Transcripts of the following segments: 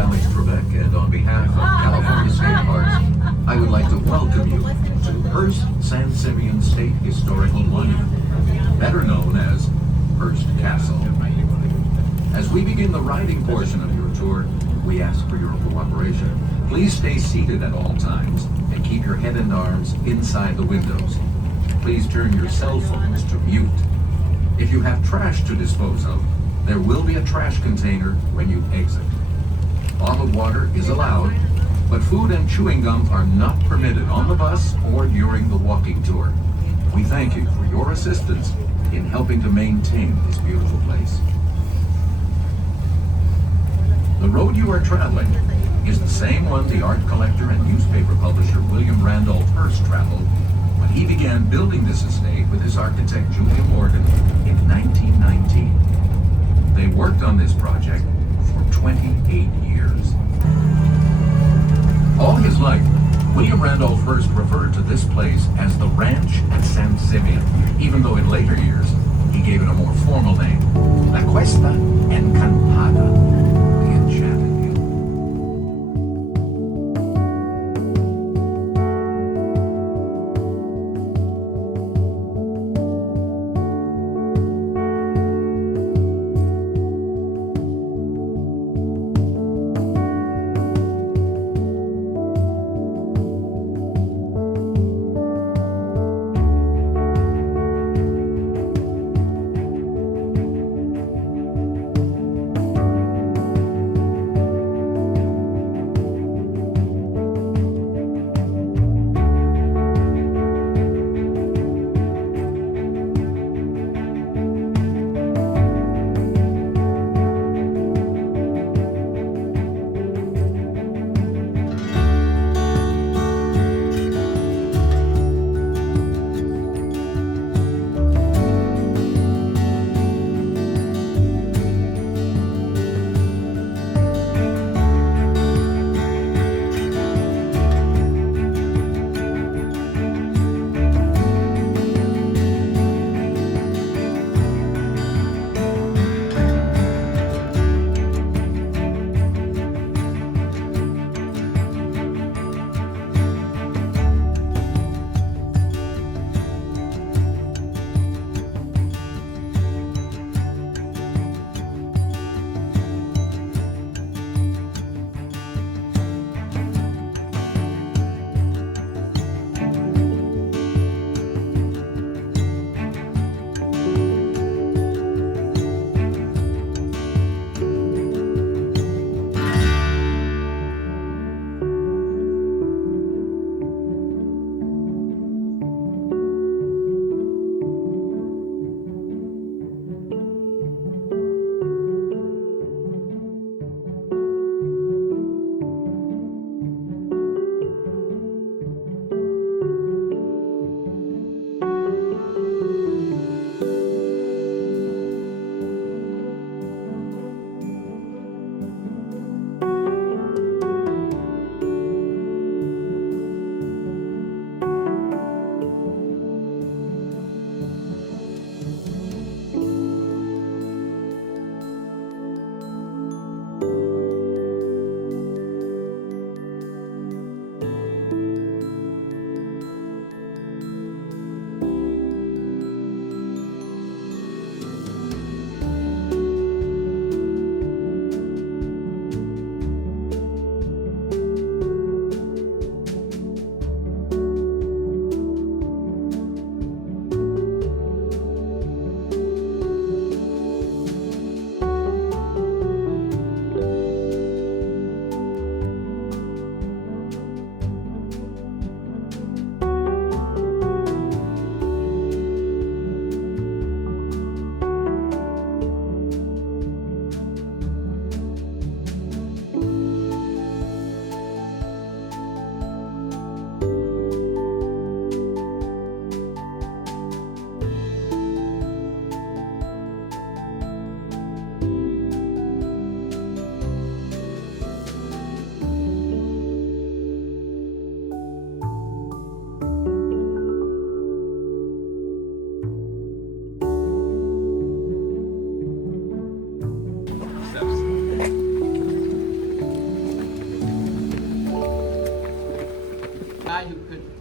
Valleys, Quebec, and on behalf of California State Parks, I would like to welcome you to Hearst San Simeon State Historical Monument, better known as Hearst Castle. As we begin the riding portion of your tour, we ask for your cooperation. Please stay seated at all times and keep your head and arms inside the windows. Please turn your cell phones to mute. If you have trash to dispose of, there will be a trash container when you exit. Bottled water is allowed, but food and chewing gum are not permitted on the bus or during the walking tour. We thank you for your assistance in helping to maintain this beautiful place. The road you are traveling is the same one the art collector and newspaper publisher William Randolph Hearst traveled when he began building this estate with his architect Julia Morgan in 1919. They worked on this project for 28 years. All his life, William Randolph Hearst referred to this place as the Ranch at San Simeon, even though in later years he gave it a more formal name, La Cuesta Encantada, the Enchanted Hill.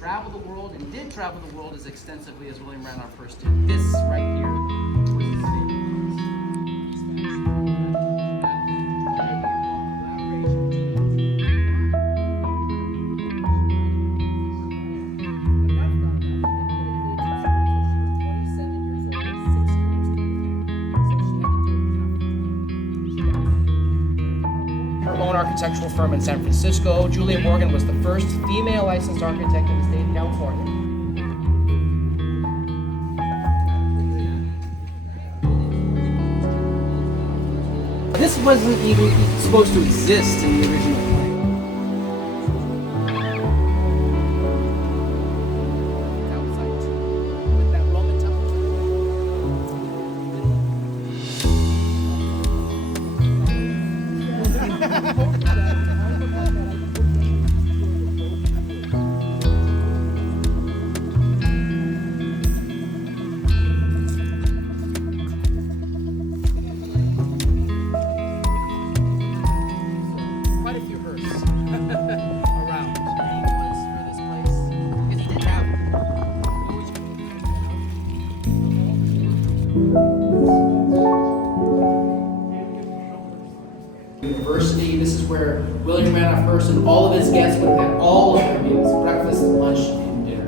travel the world and did travel the world as extensively as William Randolph Hearst did. This right here was his favorite. Architectural firm in San Francisco. Julia Morgan was the first female licensed architect in the state of California. This wasn't even supposed to exist in the original plan. University. This is where William Randolph Hearst and all of his guests would have had all of their meals, breakfast, lunch, and dinner.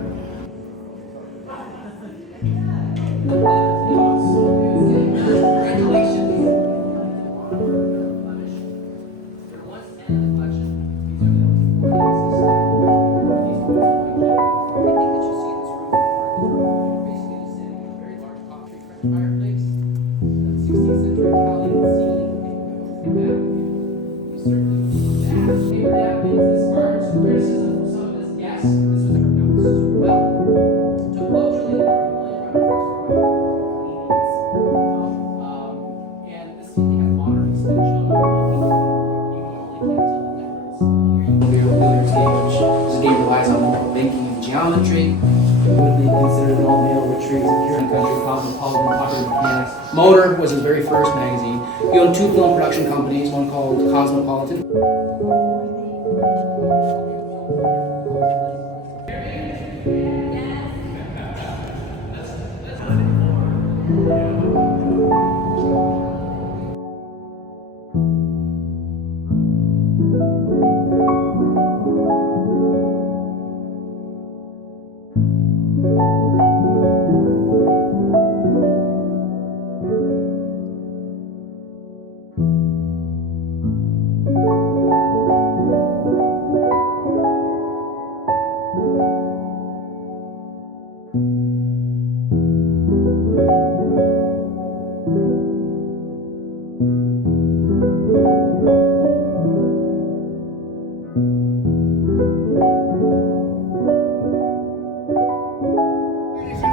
Geometry, would be considered an all-male retreat here in country, cosmopolitan, popular mechanics. Motor was his very first magazine. He owned 2 film production companies, one called Cosmopolitan.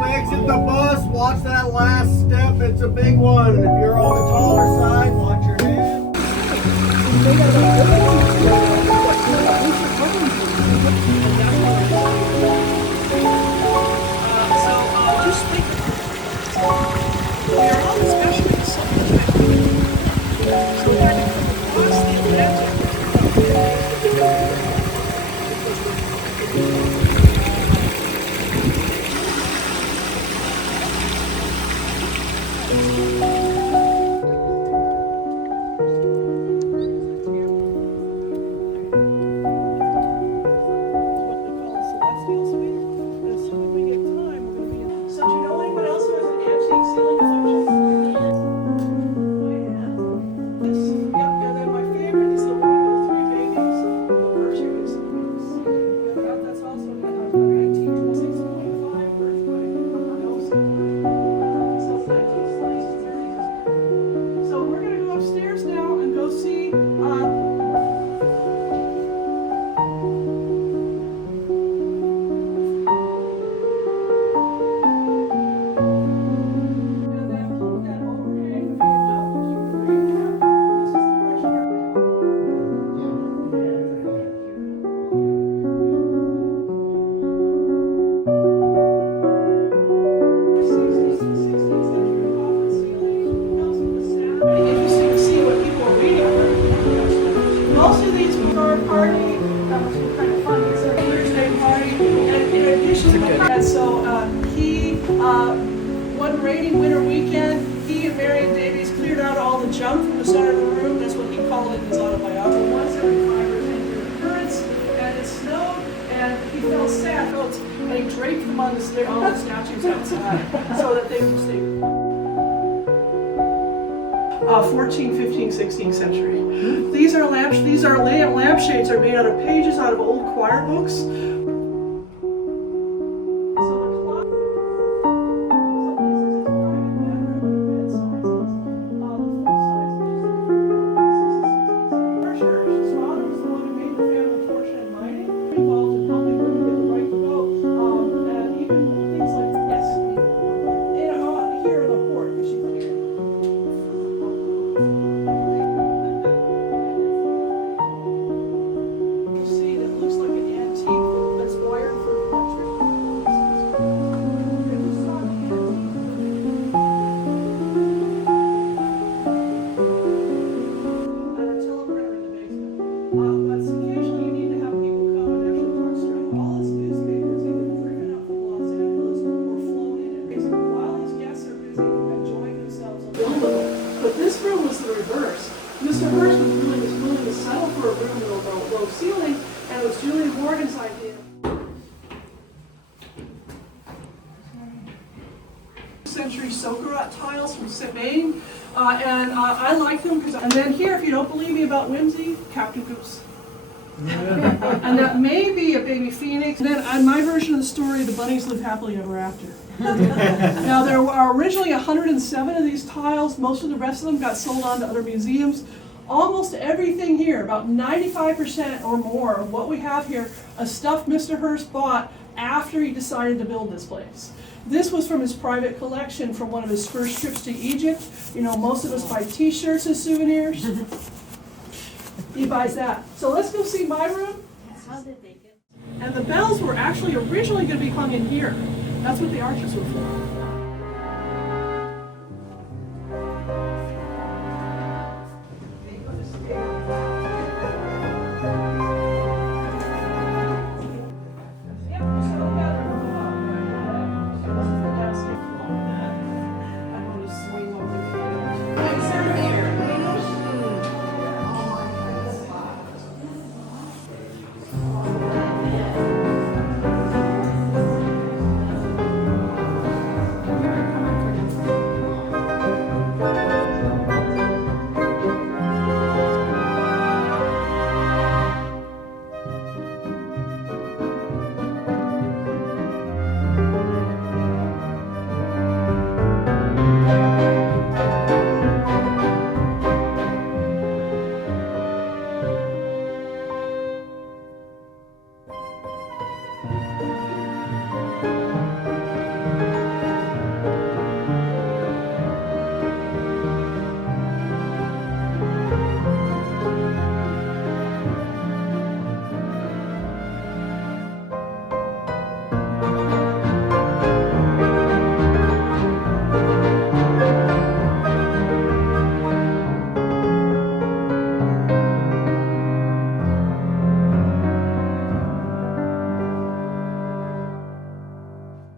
Exit the bus, watch that last step, it's a big one. If you're on the taller side, watch your hand. Just think, we are all special in something that so that across the Atlantic. Most of these were party, that was kind of fun. It's a Thursday party, and And so he, one rainy winter weekend, he and Marion Davies cleared out all the junk from the center of the room. That's what he called it in his autobiography. Once every 5 or 10 year occurrence, and it snowed, and he felt sad coats, and he draped them on all the statues outside so that they would stay. 14th, 15th, 16th century. These are lampshades are made out of pages out of old choir books. But this room was the reverse. Mr. Hearst was willing to settle for a room with a low ceiling, and it was Julia Morgan's idea. Century Socarrat tiles from Maine, and I like them because. And then here, if you don't believe me about whimsy, Captain Goose. And that may be a baby phoenix. And then on my version of the story, the bunnies live happily ever after. Now there were originally 107 of these tiles. Most of the rest of them got sold on to other museums. Almost everything here, about 95% or more of what we have here, is stuff Mr. Hearst bought after he decided to build this place. This was from his private collection from one of his first trips to Egypt. You know, most of us buy t-shirts as souvenirs. He buys that. So let's go see my room. And the bells were actually originally going to be hung in here. That's what the arches were for.